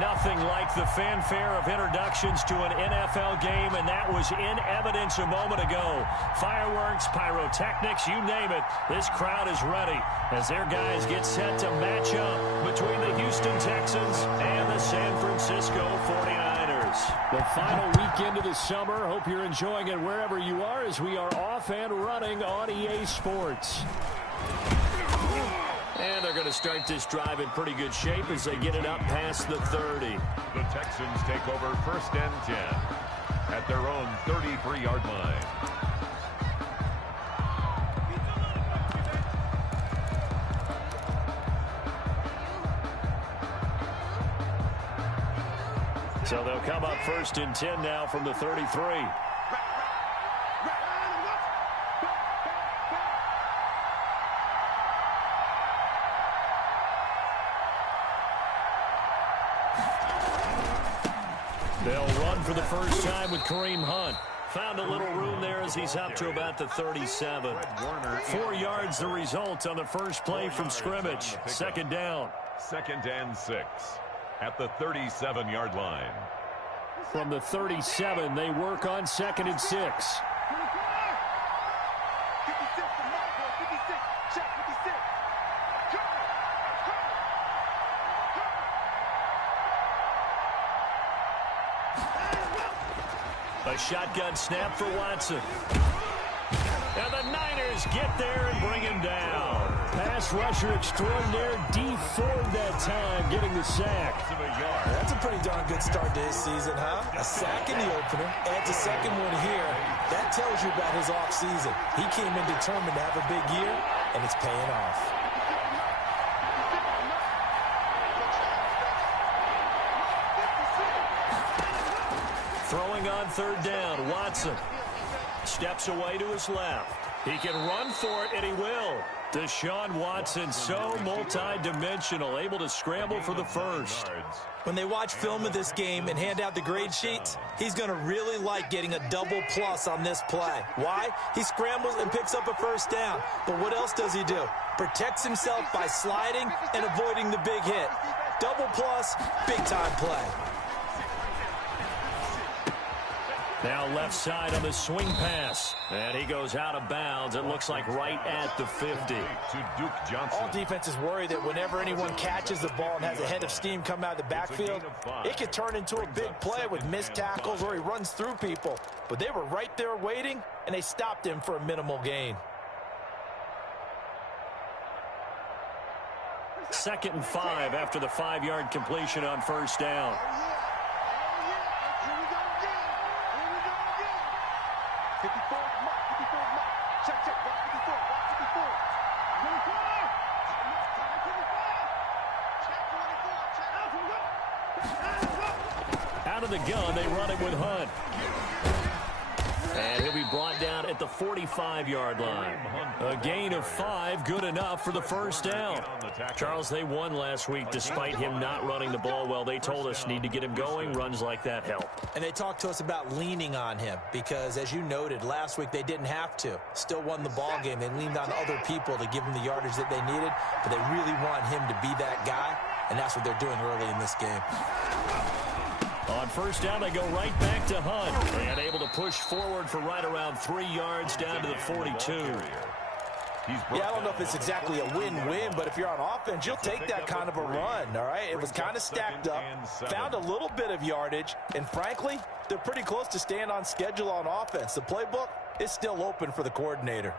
Nothing like the fanfare of introductions to an NFL game, and that was in evidence a moment ago. Fireworks, pyrotechnics, you name it. This crowd is ready as their guys get set to match up between the Houston Texans and the San Francisco 49ers. The final weekend of the summer. Hope you're enjoying it wherever you are as we are off and running on EA Sports. And they're going to start this drive in pretty good shape as they get it up past the 30. The Texans take over 1st and 10 at their own 33-yard line. So they'll come up 1st and 10 now from the 33. They'll run for the first time with Kareem Hunt. Found a little room there as he's up to about the 37. 4 yards the result on the first play from scrimmage. 2nd down. 2nd and 6 at the 37-yard line. From the 37, they work on 2nd and 6. A shotgun snap for Watson. And the Niners get there and bring him down. Pass rusher extraordinaire, D-4 that time, getting the sack. That's a pretty darn good start to his season, huh? A sack in the opener, adds a second one here. That tells you about his offseason. He came in determined to have a big year, and it's paying off. Throwing on 3rd down, Watson steps away to his left. He can run for it, and he will. Deshaun Watson, so multi-dimensional, able to scramble for the first. When they watch film of this game and hand out the grade sheets, he's going to really like getting a double plus on this play. Why? He scrambles and picks up a 1st down. But what else does he do? Protects himself by sliding and avoiding the big hit. Double plus, big-time play. Now left side on the swing pass. And he goes out of bounds. It looks like right at the 50. All defenses worry that whenever anyone catches the ball and has a head of steam come out of the backfield, it could turn into a big play with missed tackles or he runs through people. But they were right there waiting, and they stopped him for a minimal gain. 2nd and 5 after the 5-yard completion on 1st down. Out of the gun, they run it with Hunt. And he'll be brought down at the 45-yard line. A gain of 5, good enough for the 1st down. Charles, they won last week despite him not running the ball well. They told us need to get him going. Runs like that help. And they talked to us about leaning on him because, as you noted, last week they didn't have to. Still won the ball game. They leaned on other people to give him the yardage that they needed, but they really want him to be that guy, and that's what they're doing early in this game. On 1st down, they go right back to Hunt. And able to push forward for right around 3 yards down to the 42. Yeah, I don't know if it's exactly a win-win, but if you're on offense, you'll take that kind of a run, all right? It was kind of stacked up, found a little bit of yardage, and frankly, they're pretty close to staying on schedule on offense. The playbook is still open for the coordinator.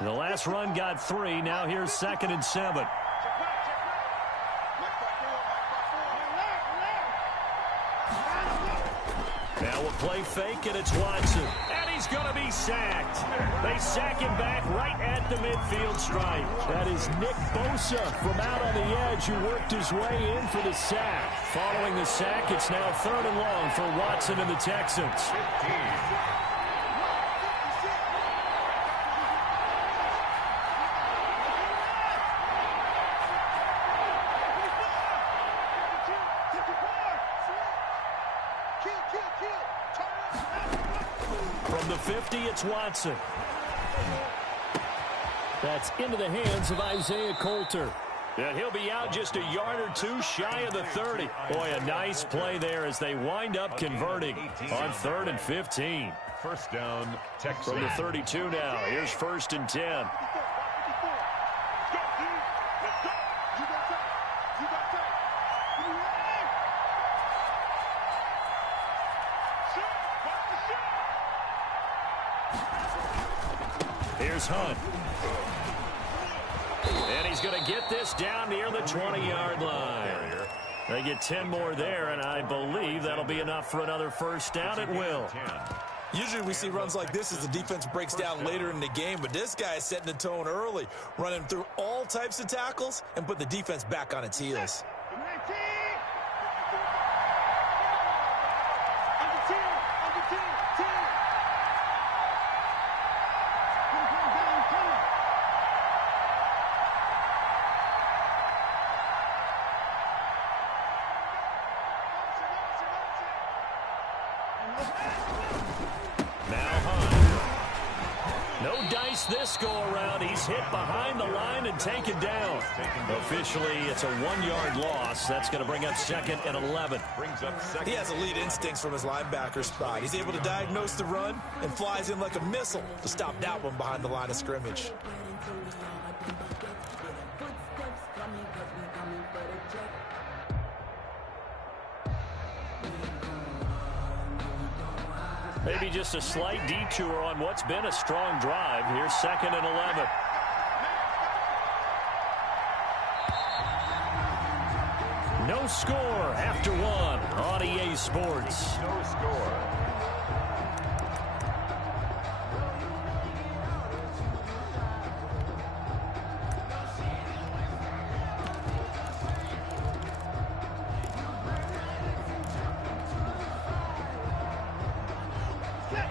The last run got 3. Now here's 2nd and 7. Now we'll play fake, and it's Watson. And he's going to be sacked. They sack him back right at the midfield stripe. That is Nick Bosa from out on the edge who worked his way in for the sack. Following the sack, it's now 3rd and long for Watson and the Texans. 15. From the 50, it's Watson. That's into the hands of Isaiah Coulter. And he'll be out just a yard or two shy of the 30. Boy, a nice play there as they wind up converting on 3rd and 15. First down, Texas. From the 32 now. Here's 1st and 10. Here's Hunt. And he's going to get this down near the 20-yard line. They get 10 more there, and I believe that'll be enough for another first down. It will. Usually we see runs like this as the defense breaks down later in the game, but this guy is setting the tone early, running through all types of tackles and put the defense back on its heels. This go around, he's hit behind the line and taken down. Officially, it's a 1-yard loss. That's going to bring up 2nd and 11. He has elite instincts from his linebacker spot. He's able to diagnose the run and flies in like a missile to stop that one behind the line of scrimmage. Maybe just a slight detour on what's been a strong drive. Here's 2nd and 11. No score after 1 on EA Sports. No score.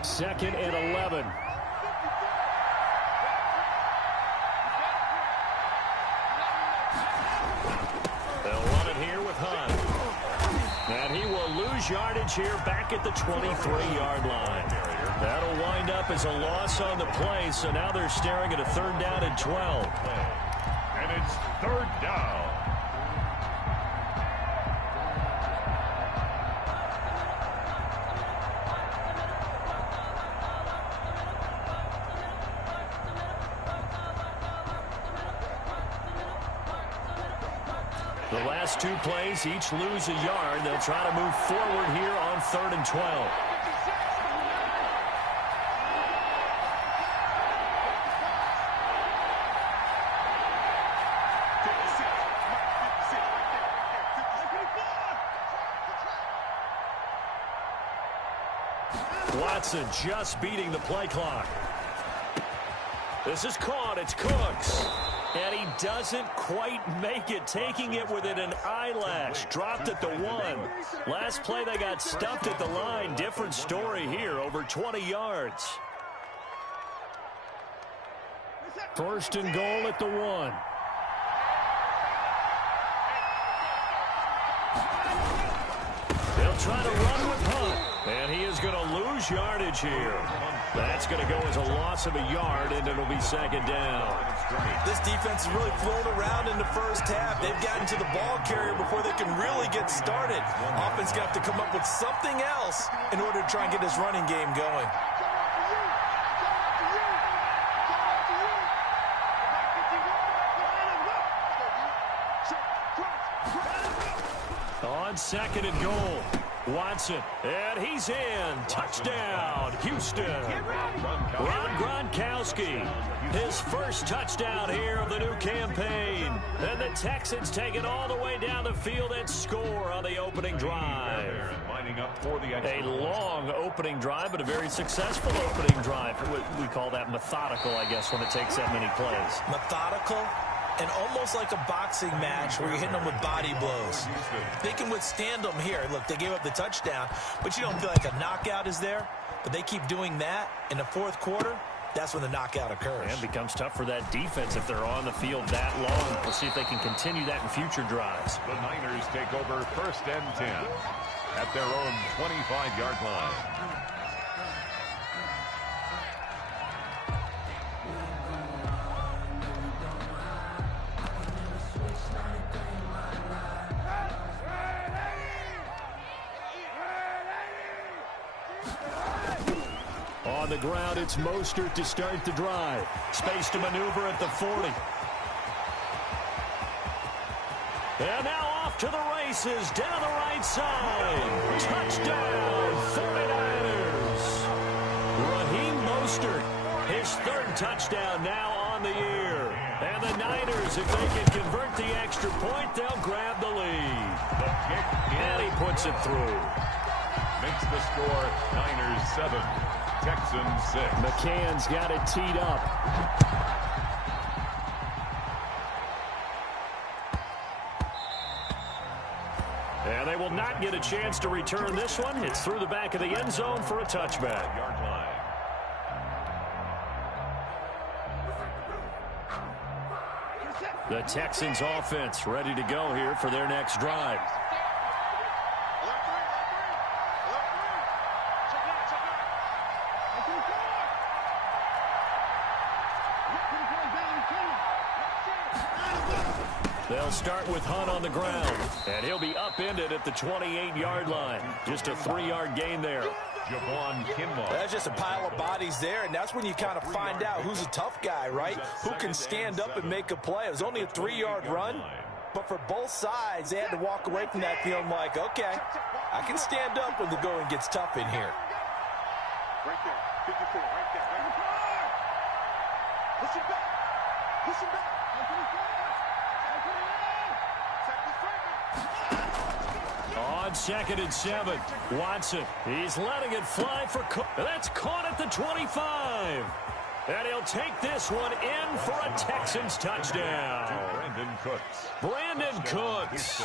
Second and 11. They'll run it here with Hunt. And he will lose yardage here back at the 23-yard line. That'll wind up as a loss on the play, so now they're staring at a 3rd down and 12. And it's 3rd down. The last 2 plays each lose a yard. They'll try to move forward here on 3rd and 12. Watson just beating the play clock. This is caught. It's Cooks. And he doesn't quite make it, taking it within an eyelash. Dropped at the 1. Last play, they got stuffed at the line. Different story here, over 20 yards. 1st and goal at the 1. They'll try to run with Hunt. And he is going to lose yardage here. That's going to go as a loss of a yard, and it'll be 2nd down. This defense has really flown around in the first half. They've gotten to the ball carrier before they can really get started. Offense going to have to come up with something else in order to try and get this running game going. On 2nd and goal. Watson, and he's in. Touchdown, Houston. Ron Gronkowski, his first touchdown here of the new campaign. And the Texans take it all the way down the field and score on the opening drive. A long opening drive, but a very successful opening drive. We call that methodical, I guess, when it takes that many plays. Methodical? And almost like a boxing match where you're hitting them with body blows. They can withstand them here. Look, they gave up the touchdown, but you don't feel like a knockout is there. But they keep doing that in the 4th quarter. That's when the knockout occurs. And it becomes tough for that defense if they're on the field that long. We'll see if they can continue that in future drives. The Niners take over 1st and 10 at their own 25-yard line. On the ground, it's Mostert to start the drive. Space to maneuver at the 40. And now off to the races, down the right side. Touchdown, 49ers. Raheem Mostert, his third touchdown now on the year. And the Niners, if they can convert the extra point, they'll grab the lead. And he puts it through. Makes the score Niners 7, Texans 6. McCann's got it teed up. And they will not get a chance to return this one. It's through the back of the end zone for a touchback. Yard line. The Texans offense ready to go here for their next drive. They'll start with Hunt on the ground, and he'll be upended at the 28-yard line. Just a 3-yard gain there. Javon Kinlaw. That's just a pile of bodies there, and that's when you kind of find out who's a tough guy, right? Who can stand up and make a play. It was only a 3-yard run, but for both sides, they had to walk away from that feeling like, okay, I can stand up when the going gets tough in here. Right there, 54, right there, right there. Push it back. Push it back. On 2nd and 7, Watson. He's letting it fly for Cook. That's caught at the 25. And he'll take this one in for a Texans touchdown. Brandon Cooks.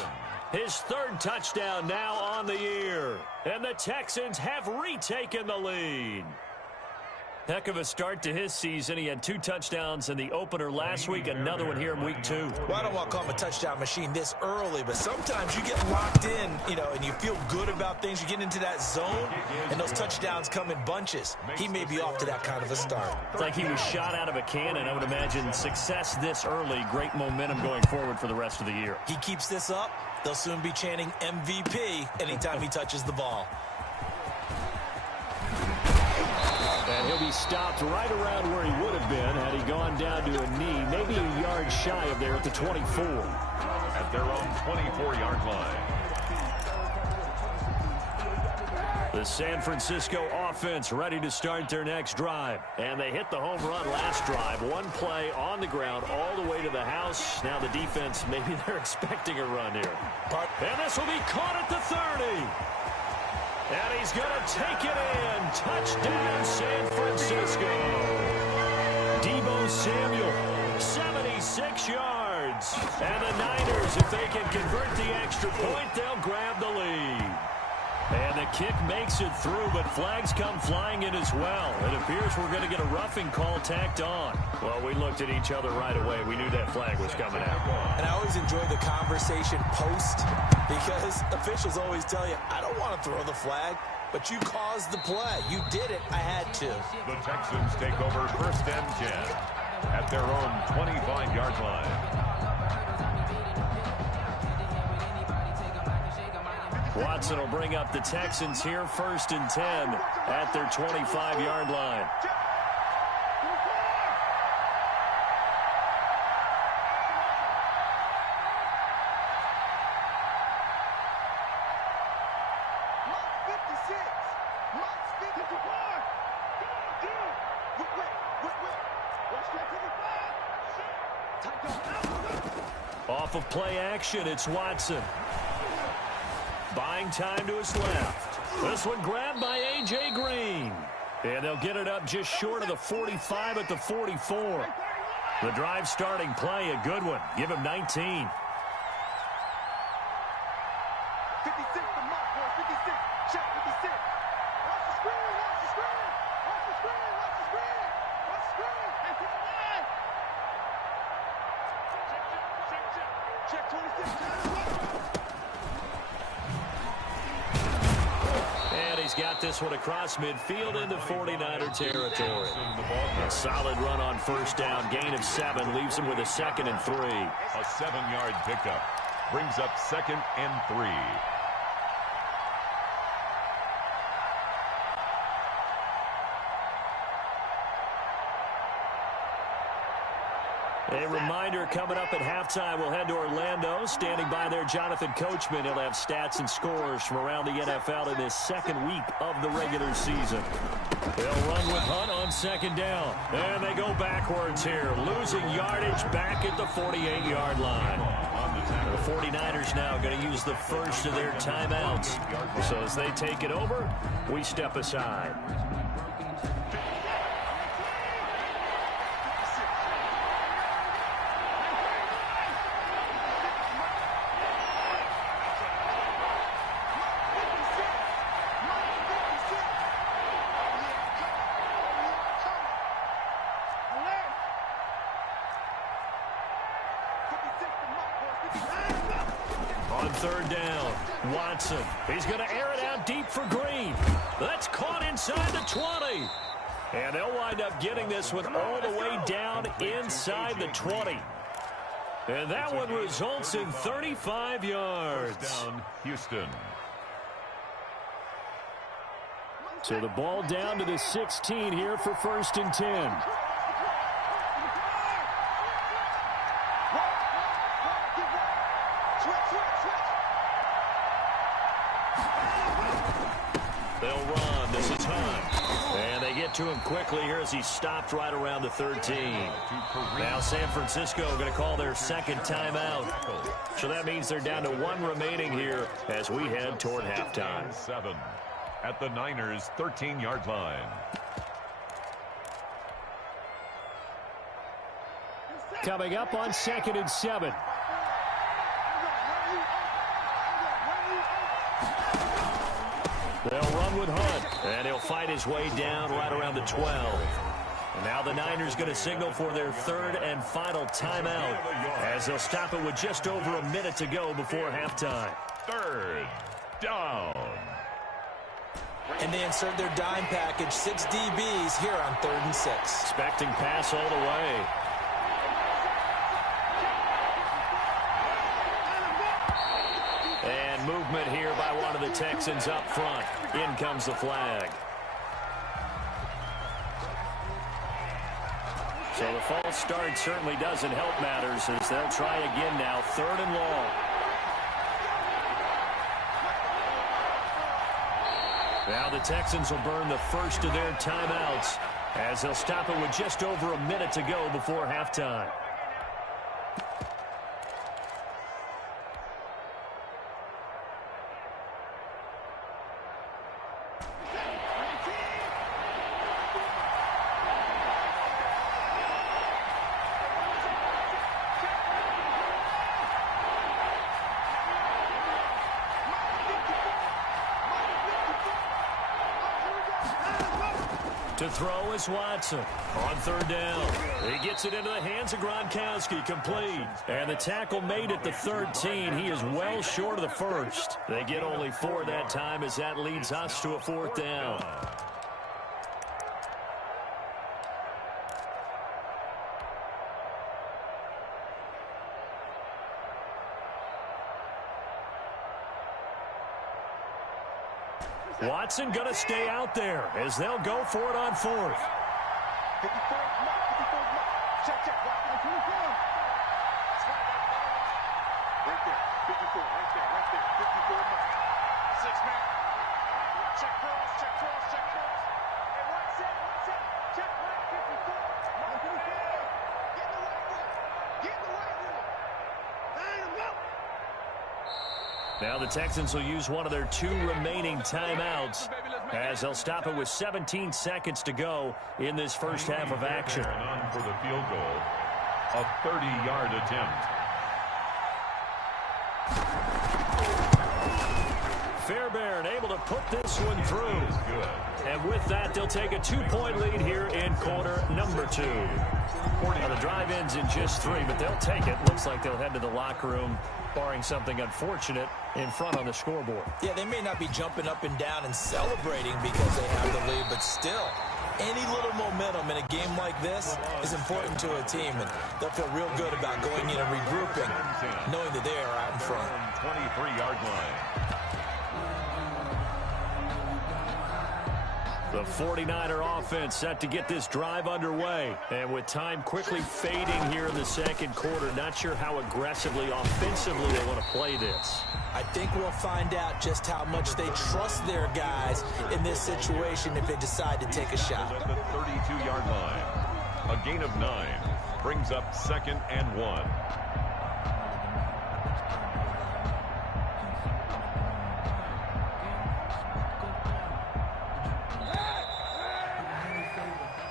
His third touchdown now on the year. And the Texans have retaken the lead. Heck of a start to his season. He had 2 touchdowns in the opener last week, another one here in week 2. Well, I don't want to call him a touchdown machine this early, but sometimes you get locked in, and you feel good about things. You get into that zone, and those touchdowns come in bunches. He may be off to that kind of a start. It's like he was shot out of a cannon. I would imagine success this early, great momentum going forward for the rest of the year. He keeps this up, they'll soon be chanting MVP anytime he touches the ball. And he'll be stopped right around where he would have been had he gone down to a knee, maybe a yard shy of there at the 24. At their own 24-yard line. The San Francisco offense ready to start their next drive. And they hit the home run last drive. One play on the ground all the way to the house. Now the defense, maybe they're expecting a run here. And this will be caught at the 30. And he's going to take it in. Touchdown, San Francisco. Deebo Samuel, 76 yards. And the Niners, if they can convert the extra point, they'll grab the lead. And the kick makes it through, but flags come flying in as well. It appears we're going to get a roughing call tacked on. Well, we looked at each other right away. We knew that flag was coming out. And I always enjoy the conversation post because officials always tell you, I don't want to throw the flag, but you caused the play. You did it. I had to. The Texans take over 1st and 10 at their own 25-yard line. Watson will bring up the Texans here 1st and 10 at their 25-yard line. Off of play action, it's Watson. Buying time to his left. This one grabbed by A.J. Green. And they'll get it up just short of the 45 at the 44. The drive starting play, a good one. Give him 19. 56 the mark, boy. 56. Check 56. Watch the screen. Watch the screen. Watch the screen. Watch the screen. Watch the screen. And to the line. Check 26. And he's got this one across midfield into 49er territory. A solid run on 1st down. Gain of 7 leaves him with a 2nd and 3. A 7-yard pickup brings up 2nd and 3. A reminder coming up at halftime, we'll head to Orlando. Standing by there, Jonathan Coachman. He'll have stats and scores from around the NFL in this second week of the regular season. They'll run with Hunt on second down. And they go backwards here, losing yardage back at the 48-yard line. The 49ers now going to use the first of their timeouts. So as they take it over, we step aside. On third down, Watson. He's going to air it out deep for Green. That's caught inside the 20. And they'll wind up getting this one all the way down inside the 20. And that one results in 35 yards. Down, Houston. So the ball down to the 16 here for 1st and 10. They'll run. This is Hunt. And they get to him quickly here as he stopped right around the 13. Now San Francisco going to call their second timeout. So that means they're down to one remaining here as we head toward halftime. 7 at the Niners' 13-yard line. Coming up on 2nd and 7. They'll run with Hunt, and he'll fight his way down right around the 12. And now the Niners going to signal for their third and final timeout as they'll stop it with just over a minute to go before halftime. Third down. And they insert their dime package, 6 DBs here on 3rd and 6. Expecting pass all the way. And movement here by one of the Texans up front. In comes the flag. So the false start certainly doesn't help matters as they'll try again now. 3rd and long. Now the Texans will burn the first of their timeouts as they'll stop it with just over a minute to go before halftime. To throw is Watson on 3rd down. He gets it into the hands of Gronkowski, complete. And the tackle made at the 13. He is well short of the first. They get only 4 that time as that leads us to a 4th down. Watson going to stay out there as they'll go for it on 4th. 54 mark, 54 mark. Check, check, right on 24. Right there, 54, right there, 54 mark. 6-man. Check cross, check cross, check cross. Hey, one set, check right, 54. Mark 54. Get the right one. Get the right one. Line him up. Now the Texans will use one of their 2 remaining timeouts as they'll stop it with 17 seconds to go in this first half of action. And on for the field goal, a 30-yard attempt. Fairbairn able to put this one through. And with that, they'll take a 2-point lead here in quarter number 2. Now the drive ends in just 3, but they'll take it. Looks like they'll head to the locker room, barring something unfortunate in front on the scoreboard. Yeah, they may not be jumping up and down and celebrating because they have the lead, but still, any little momentum in a game like this is important to a team, and they'll feel real good about going in and regrouping, knowing that they are out in front. 23-yard line. The The 49er offense set to get this drive underway. And with time quickly fading here in the second quarter, not sure how aggressively, offensively they want to play this. I think we'll find out just how much they trust their guys in this situation if they decide to take a shot. At the 32-yard line. A gain of 9 brings up 2nd and 1.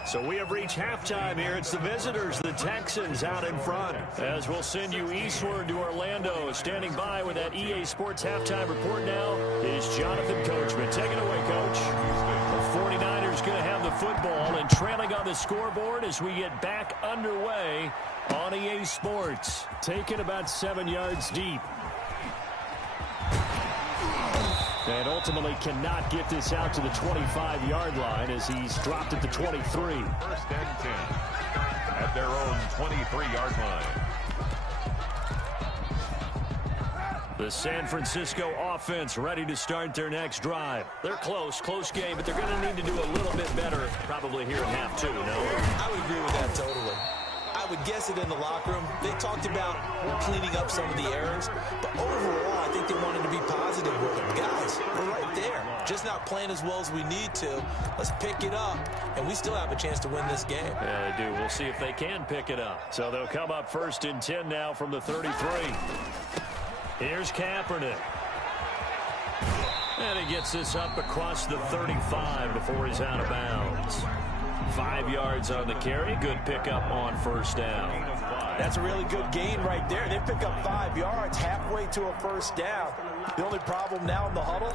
So we have reached halftime here. It's the visitors, the Texans, out in front. As we'll send you eastward to Orlando. Standing by with that EA Sports halftime report now is Jonathan Coachman. Take it away, Coach. The 49ers going to have the football and trailing on the scoreboard as we get back underway on EA Sports. Taken about 7 yards deep. And ultimately cannot get this out to the 25-yard line as he's dropped at the 23. 1st and 10 at their own 23-yard line. The San Francisco offense ready to start their next drive. They're close game, but they're going to need to do a little bit better probably here in half 2, no? I would agree with that totally. I would guess it in the locker room. They talked about cleaning up some of the errors, but overall, I think they wanted to be positive with them. Guys, we're right there. Just not playing as well as we need to. Let's pick it up, and we still have a chance to win this game. Yeah, they do. We'll see if they can pick it up. So they'll come up 1st and 10 now from the 33. Here's Kaepernick. And he gets this up across the 35 before he's out of bounds. 5 yards on the carry. Good pickup on 1st down. That's a really good gain right there. They pick up 5 yards halfway to a 1st down. The only problem now in the huddle,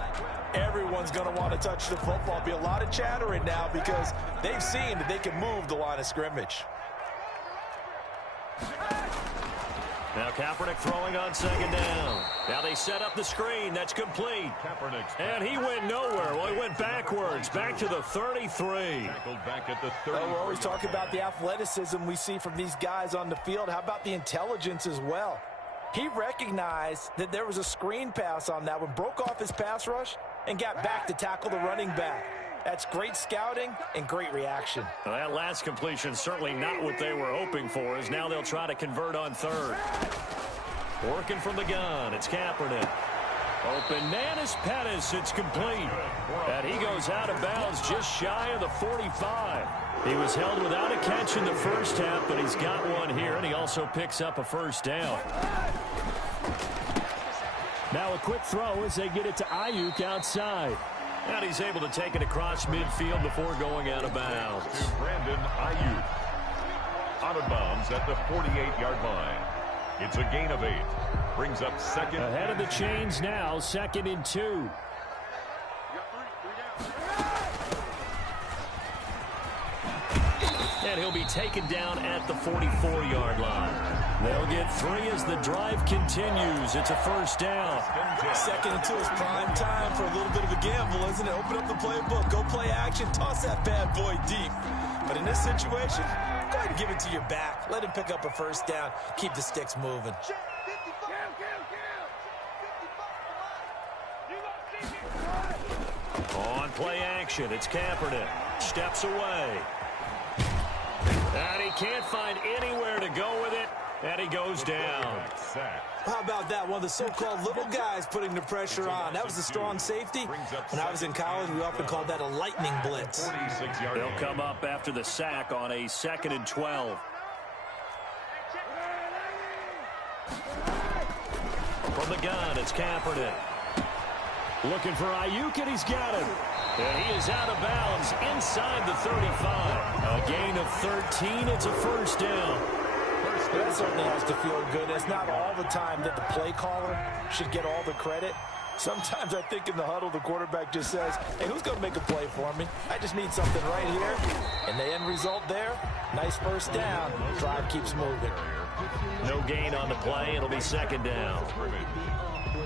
everyone's going to want to touch the football. Be a lot of chattering now because they've seen that they can move the line of scrimmage. Now Kaepernick throwing on 2nd down. Now they set up the screen. That's complete. And he went nowhere. Well, he went backwards. Back to the 33. Back at the 30. We're always talking about the athleticism we see from these guys on the field. How about the intelligence as well? He recognized that there was a screen pass on that one, broke off his pass rush, and got back to tackle the running back. That's great scouting and great reaction. Well, that last completion certainly not what they were hoping for, as now they'll try to convert on 3rd. Working from the gun, it's Kaepernick. Open man is Pettis, it's complete. And he goes out of bounds just shy of the 45. He was held without a catch in the 1st half, but he's got one here, and he also picks up a 1st down. Now a quick throw as they get it to Ayuk outside. And he's able to take it across midfield before going out of bounds. Brandon Ayuk out of bounds at the 48-yard line. It's a gain of 8. Brings up 2nd. Ahead of the chains now, 2nd and 2. And he'll be taken down at the 44-yard line. They'll get 3 as the drive continues. It's a 1st down. 2nd and 2 is prime time for a little bit of a gamble, isn't it? Open up the playbook, go play action, toss that bad boy deep. But in this situation, go ahead and give it to your back. Let him pick up a 1st down. Keep the sticks moving. On play action, it's Kaepernick. Steps away. And he can't find anywhere to go with it. And he goes down. How about that? One of the so-called little guys putting the pressure on. That was a strong safety. When I was in college, we often called that a lightning blitz. They'll come up after the sack on a 2nd and 12. From the gun, it's Kaepernick. Looking for Ayuk, and he's got him. And he is out of bounds inside the 35. A gain of 13. It's a 1st down. That certainly has to feel good. It's not all the time that the play caller should get all the credit. Sometimes I think in the huddle, the quarterback just says, hey, who's going to make a play for me? I just need something right here. And the end result there, nice 1st down. The drive keeps moving. No gain on the play. It'll be 2nd down.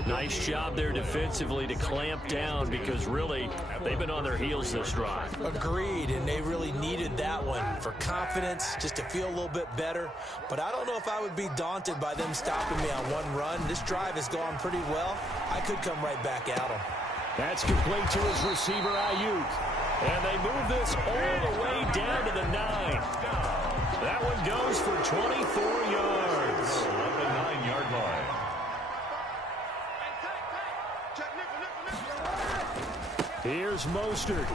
Nice job there defensively to clamp down because really they've been on their heels this drive. Agreed, and they really needed that one for confidence, just to feel a little bit better. But I don't know if I would be daunted by them stopping me on one run. This drive has gone pretty well. I could come right back at them. That's complete to his receiver, Ayuk. And they move this all the way down to the 9. That one goes for 24 yards. At the 9-yard line. Here's Mostert.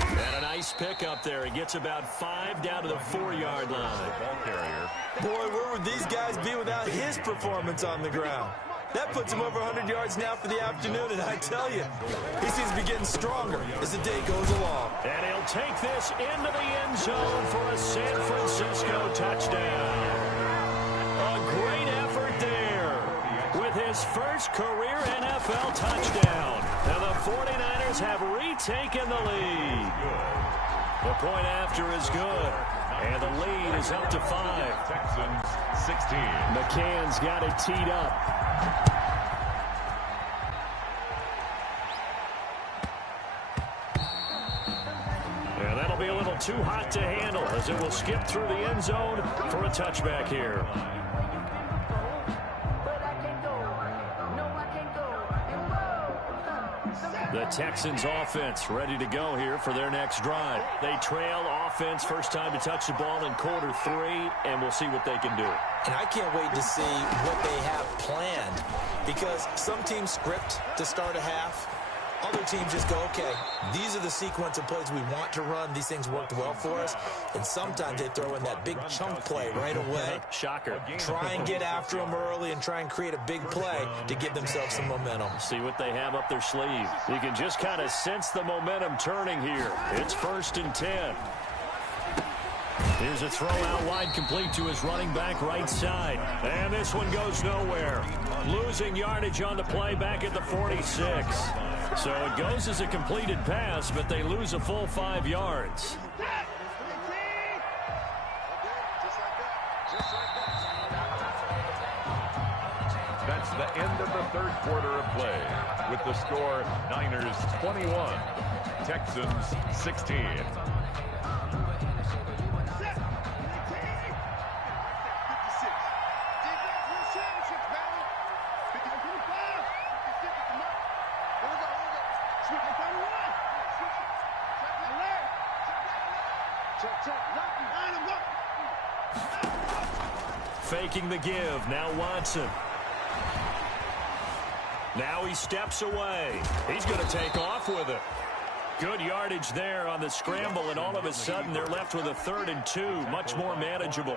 And a nice pick up there. He gets about 5 down to the 4-yard line. Ball carrier. Boy, where would these guys be without his performance on the ground? That puts him over 100 yards now for the afternoon, and I tell you, he seems to be getting stronger as the day goes along. And he'll take this into the end zone for a San Francisco touchdown. A great effort there with his first career NFL touchdown. And the 49ers have retaken the lead. The point after is good. And the lead is up to 5. Texans 16. McCann's got it teed up. And that'll be a little too hot to handle as it will skip through the end zone for a touchback here. The Texans offense ready to go here for their next drive. They trail offense, first time to touch the ball in quarter 3, and we'll see what they can do. And I can't wait to see what they have planned, because some teams script to start a half. Other teams just go, okay, these are the sequence of plays we want to run. These things worked well for us. And sometimes they throw in that big chunk play right away. Shocker. Try and get after them early and try and create a big play to give themselves some momentum. See what they have up their sleeve. You can just kind of sense the momentum turning here. It's 1st and 10. Here's a throw out wide, complete to his running back right side. And this one goes nowhere. Losing yardage on the play back at the 46. So it goes as a completed pass, but they lose a full 5 yards. That's the end of the 3rd quarter of play. With the score, Niners 21, Texans 16. Faking the give. Now Watson. Now he steps away. He's going to take off with it. Good yardage there on the scramble, and all of a sudden they're left with a 3rd and 2. Much more manageable.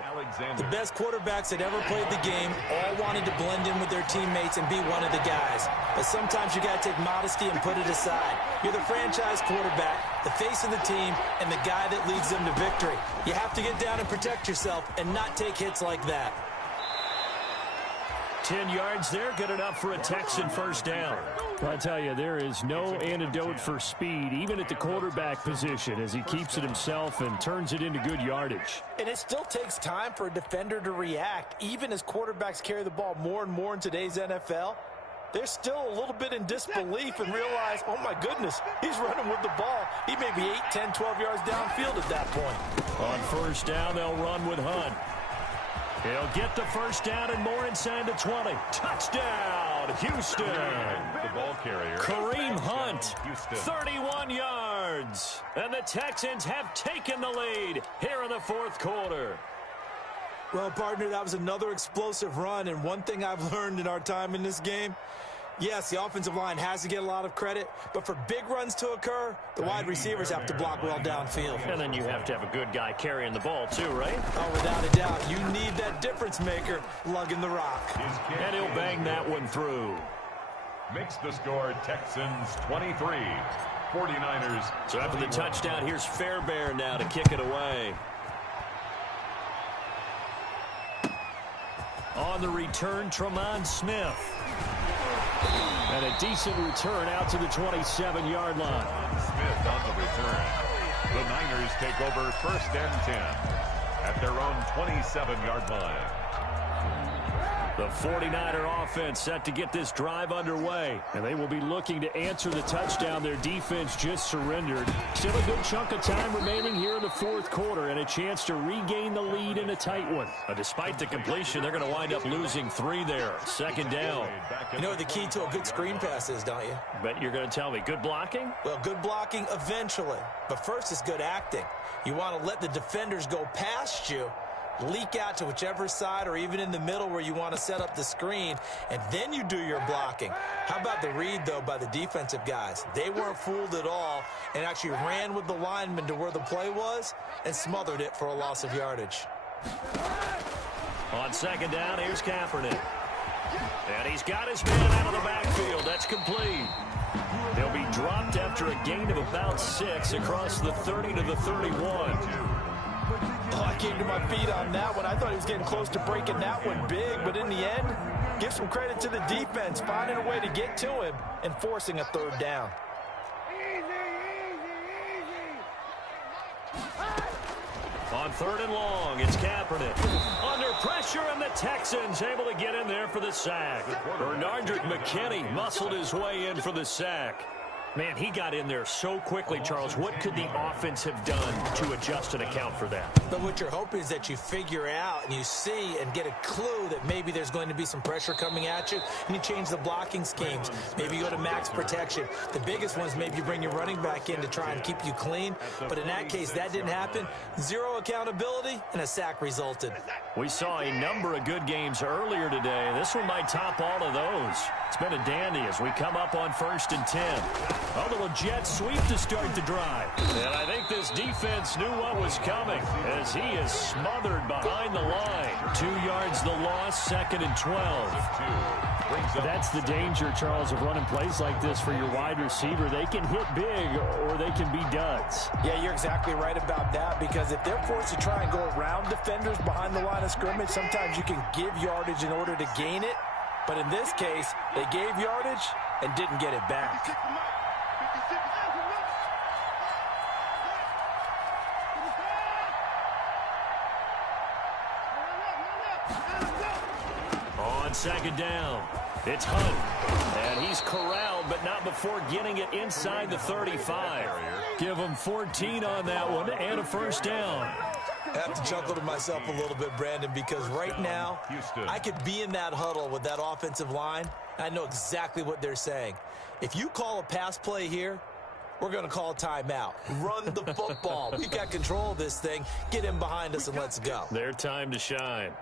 The best quarterbacks that ever played the game all wanted to blend in with their teammates and be one of the guys. But sometimes you got to take modesty and put it aside. You're the franchise quarterback, the face of the team, and the guy that leads them to victory. You have to get down and protect yourself and not take hits like that. 10 yards there, good enough for a Texan first down. I tell you, there is no antidote for speed, even at the quarterback position, as he keeps it himself and turns it into good yardage. And it still takes time for a defender to react. Even as quarterbacks carry the ball more and more in today's NFL, they're still a little bit in disbelief and realize, oh my goodness, he's running with the ball. He may be 8, 10, 12 yards downfield at that point. On first down, they'll run with Hunt. He'll get the first down and more inside the 20. Touchdown, Houston. The ball carrier. Kareem Hunt, Houston. 31 yards. And the Texans have taken the lead here in the 4th quarter. Well, partner, that was another explosive run, and one thing I've learned in our time in this game, yes, the offensive line has to get a lot of credit, but for big runs to occur, the wide receivers have to block well downfield. And then you have to have a good guy carrying the ball too, right? Oh, without a doubt, you need that difference maker lugging the rock. And he'll bang that one through. Makes the score Texans 23, 49ers. So after the touchdown, here's Fairbairn now to kick it away. On the return, Tremont Smith. And a decent return out to the 27-yard line. Smith on the return. The Niners take over 1st and 10 at their own 27-yard line. The 49er offense set to get this drive underway. And they will be looking to answer the touchdown their defense just surrendered. Still a good chunk of time remaining here in the fourth quarter and a chance to regain the lead in a tight one. Despite the completion, they're going to wind up losing 3 there. Second down. You know what the key to a good screen pass is, don't you? Bet you're going to tell me. Good blocking? Well, good blocking eventually. But first is good acting. You want to let the defenders go past you, leak out to whichever side or even in the middle where you want to set up the screen, and then you do your blocking. How about the read, though, by the defensive guys? They weren't fooled at all and actually ran with the lineman to where the play was and smothered it for a loss of yardage. On second down, here's Kaepernick. And he's got his man out of the backfield. That's complete. They'll be dropped after a gain of about 6 across the 30 to the 31. Oh, I came to my feet on that one. I thought he was getting close to breaking that one big, but in the end, give some credit to the defense, finding a way to get to him and forcing a third down. On third and long, it's Kaepernick. Under pressure, and the Texans able to get in there for the sack. Bernardrick McKinney muscled his way in for the sack. Man, he got in there so quickly, Charles. What could the offense have done to adjust and account for that? But what you're hoping is that you figure out and you see and get a clue that maybe there's going to be some pressure coming at you, and you change the blocking schemes. Maybe you go to max protection. The biggest one is maybe you bring your running back in to try and keep you clean. But in that case, that didn't happen. Zero accountability, and a sack resulted. We saw a number of good games earlier today. This one might top all of those. It's been a dandy as we come up on 1st and 10. A little jet sweep to start the drive. And I think this defense knew what was coming as he is smothered behind the line. 2 yards the loss, 2nd and 12. That's the danger, Charles, of running plays like this for your wide receiver. They can hit big or they can be duds. Yeah, you're exactly right about that, because if they're forced to try and go around defenders behind the line of scrimmage, sometimes you can give yardage in order to gain it. But in this case, they gave yardage and didn't get it back. On second down, it's Hunt. And he's corralled, but not before getting it inside the 35. Give him 14 on that one and a first down. I have to chuckle to myself a little bit, Brandon, because right now I could be in that huddle with that offensive line. I know exactly what they're saying. If you call a pass play here, we're going to call a timeout. Run the football. We've got control of this thing. Get in behind us and let's go. Their time to shine.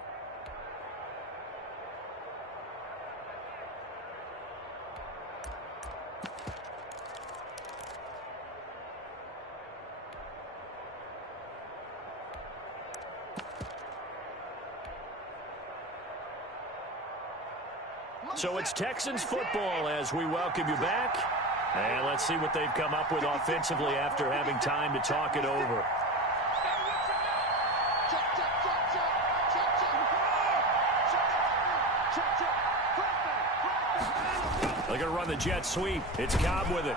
So it's Texans football as we welcome you back. And let's see what they've come up with offensively after having time to talk it over. They're going to run the jet sweep. It's Cobb with it.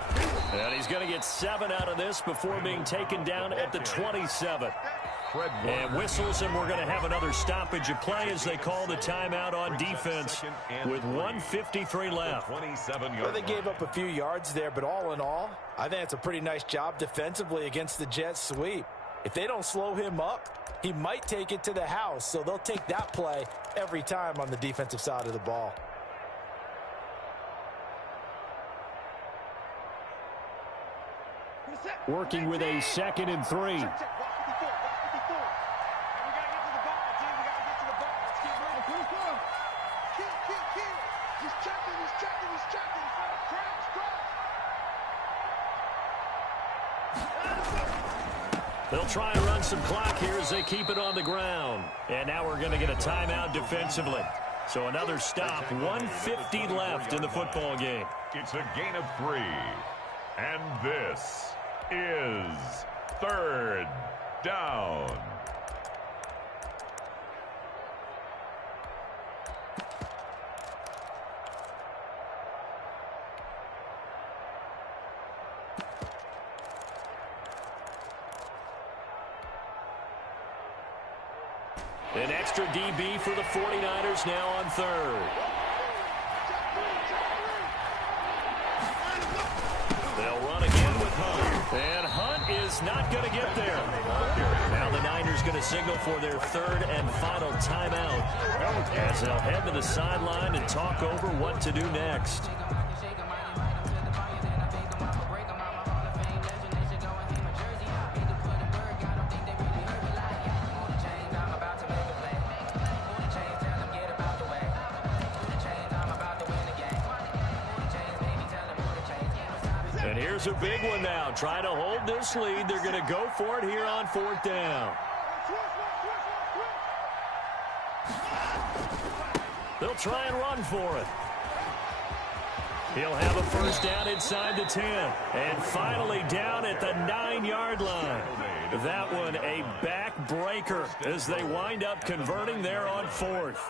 And he's going to get 7 out of this before being taken down at the 27. And whistles, and we're going to have another stoppage of play as they call the timeout on defense with 1:53 left. Well, they gave up a few yards there, but all in all, I think it's a pretty nice job defensively against the jet sweep. If they don't slow him up, he might take it to the house, so they'll take that play every time on the defensive side of the ball. Working with a 2nd and 3. They'll try and run some clock here as they keep it on the ground. And now we're going to get a timeout defensively. So another stop, 1:50 left in the football game. It's a gain of 3. And this is 3rd down. An extra DB for the 49ers now on third. They'll run again with Hunt. And Hunt is not going to get there. Now the Niners going to signal for their third and final timeout as they'll head to the sideline and talk over what to do next. And here's a big one now. Trying to hold this lead. They're going to go for it here on fourth down. They'll try and run for it. He'll have a first down inside the 10. And finally down at the 9-yard line. That one a backbreaker as they wind up converting there on fourth.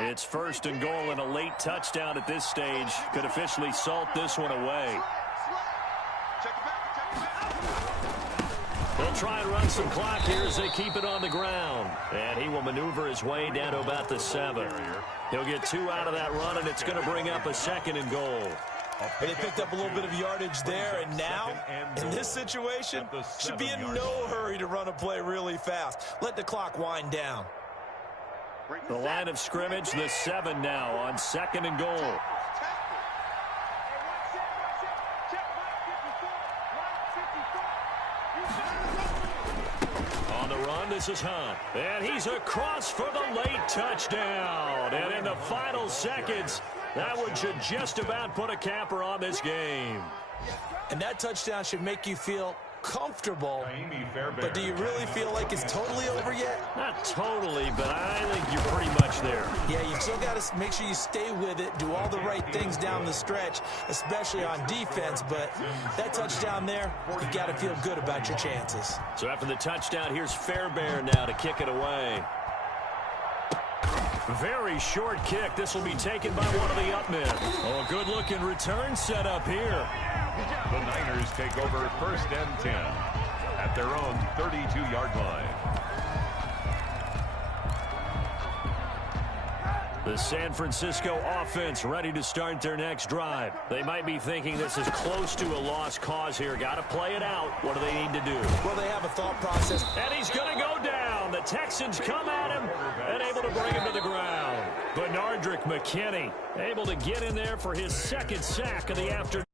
It's first and goal, and a late touchdown at this stage could officially salt this one away. They'll try and run some clock here as they keep it on the ground. And he will maneuver his way down to about the 7. He'll get 2 out of that run, and it's going to bring up a second and goal. They picked up a little bit of yardage there, and now, in this situation, should be in no hurry to run a play really fast. Let the clock wind down. The line of scrimmage, the 7 now on second and goal. On the run, this is Hunt. And he's across for the late touchdown. And in the final seconds, that one should just about put a capper on this game. And that touchdown should make you feel comfortable, but do you really feel like it's totally over yet? Not totally, but I think you're pretty much there. Yeah, you've still got to make sure you stay with it, do all the right things down the stretch, especially on defense, but that touchdown there, you got to feel good about your chances. So after the touchdown, here's Fairbairn now to kick it away. Very short kick. This will be taken by one of the up men. Oh, a good-looking return set up here. The Niners take over first and 10 at their own 32-yard line. The San Francisco offense ready to start their next drive. They might be thinking this is close to a lost cause here. Got to play it out. What do they need to do? Well, they have a thought process. And he's going to go down. The Texans come at him and able to bring him to the ground. Benardrick McKinney able to get in there for his second sack of the afternoon.